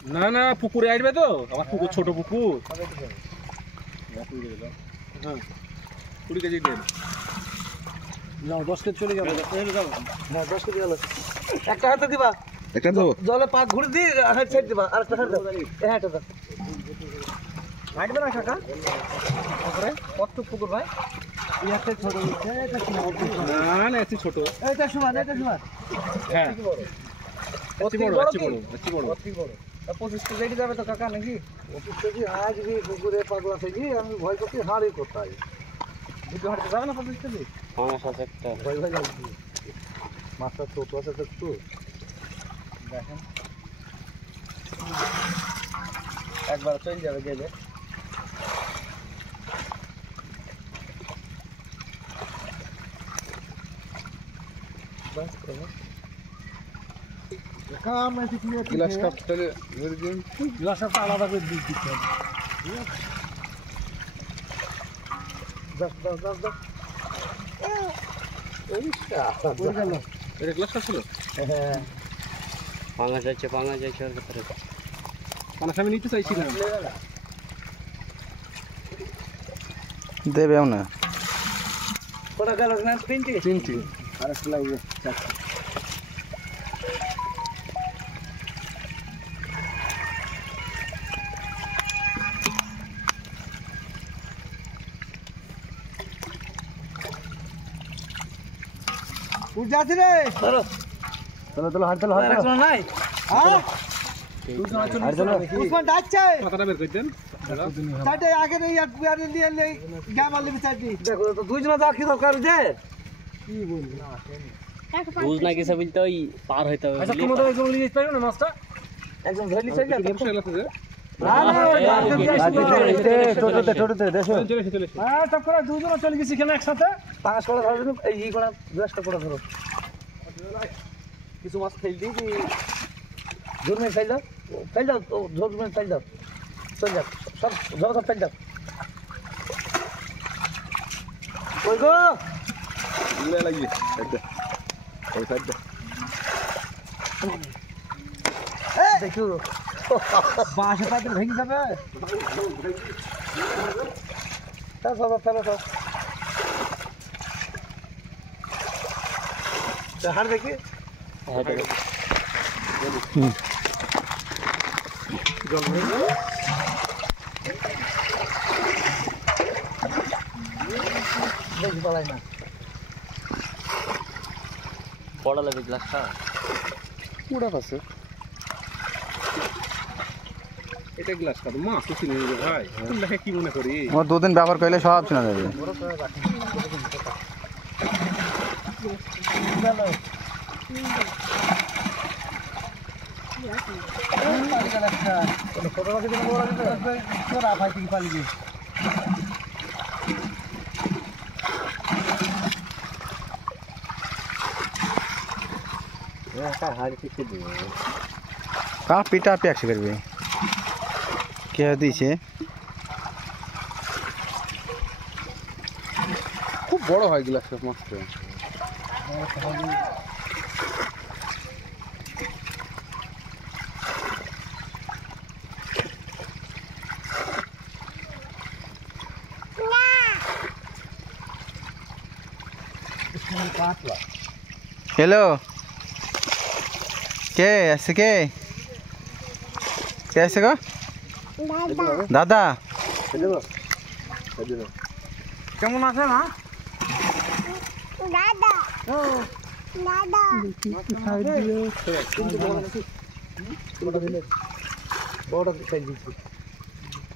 না না পুকুরে আসবে তো আমার পুকুর ছোট পুকুর। হ্যাঁ 20 কেজি দেন। নাও 10 কেজি চলে যাবে। হ্যাঁ 10 কেজি গেল। একটা হাতে দিবা। একটা তো জলে পা ঘুরে দি হাত ছেড়ে দিবা। আর একটা হাত দাও। এই হাতটা দাও। হাঁটবে না কাকা? তারপরে কত পুকুর ভাই? এই একটা ছোট এটা কি না না এত ছোট। এটা সমান এটা সমান। হ্যাঁ এত বড় এত বড়। 25 কেজি যাবে তো কাকা নাকি? 25 কেজি আজ भी পুকুরে পাগলা থেকে আমি ভয় করতে হাড়ি কোথায়? দুটো হাঁটতে যাবে না 25 কেজি? পাঁচ আছে একটা ভয় ভয় লাগছে। মাছটা ছোট আছে তো একটু। দেখেন একবার চলে যাবে গেলে। বাস করো। কাম আছে কি আছে? গ্লাস কাপটা ধরে দিন। গ্লাসটা আলাদা করে দিতে হবে। দাও এই শালা ওই গেল। এটা গ্লাস কাপ ছিল? হ্যাঁ পাঙা যাচ্ছে ওর ভিতরে। মানে আমি নিতে চাইছিলাম। দেবেও না। কোটা গেল না তিনটি। আর একটা লাগবে চারটি। উঠ যাচ্ছে রে। চলো হাত চলো নাই। হ্যাঁ উসমান ডাকছে। কথাটা বের করে দেন। চারটে আগে এই এক পেয়ারে নিয়ে নেই গামাল লিবি চারটি। দেখো তো দুইজন যা কি দরকার যে কি বলবি বুঝ না কিছু বলতে ওই পার হইতে হবে। আচ্ছা তোমাদের একজন নিয়ে যেতে পারো না মাছটা একজন ধরলি চাই না সমস্যা লাগছে যে ছোটতে দেখো হ্যাঁ সব করে দুজন চলে গেছি কেন একসাথে পাঁচ করে ধরো এই করে গ্লাসটা করে ধরো কিছু মাছ ফেল দিই ঝোর মে ফেল দাও ঝোর মে ফেল দাও চল যাও সব সব ফেল দাও কই গো গুলা লাগি একটা ওই সাইডটা দেখো বাঁশে পাতে ভেঙে যাবে হার দেখি জল দেখি পালাই না পড়া লাগবে গ্লাসটা পুরা আছে। এটা গ্লাস কাপ মাছ তো চিনি রে ভাই। তোমরা কি মনে করি? ও দুদিন ব্যবহার করলে সব চিনা যাবে। कहाँ पिटा पैक्स करबे क्या दिছে খুব বড় হয় গ্লাস কাপ মাছটা। हेलो के ऐसे के कैसे का दादा কেমন আছে না দাদা দাদা বড় খাই দিচ্ছি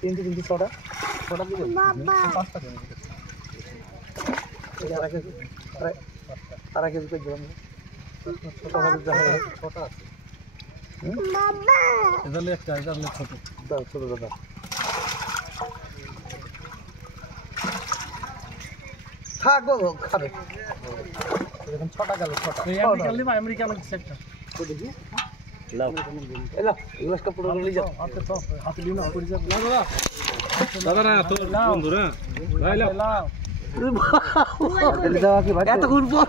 কিন্তু ছটা দিবে বাবা পাঁচটা দিন আর আগে দিতে দিলাম ছটা আছে বাবা এদালে একটা এদালে ছোট দাও ছোট দাদা থাকো খাবে এরকম ছটা গেল ছটা আমেরিকান সেক্টর তো দেখি লাও এলা গ্লাস কাপড় নিয়ে যাও হাতে দিন না করে যাও দাদা না তো বন্ধুরা ভাই লাও এতক্ষণ পর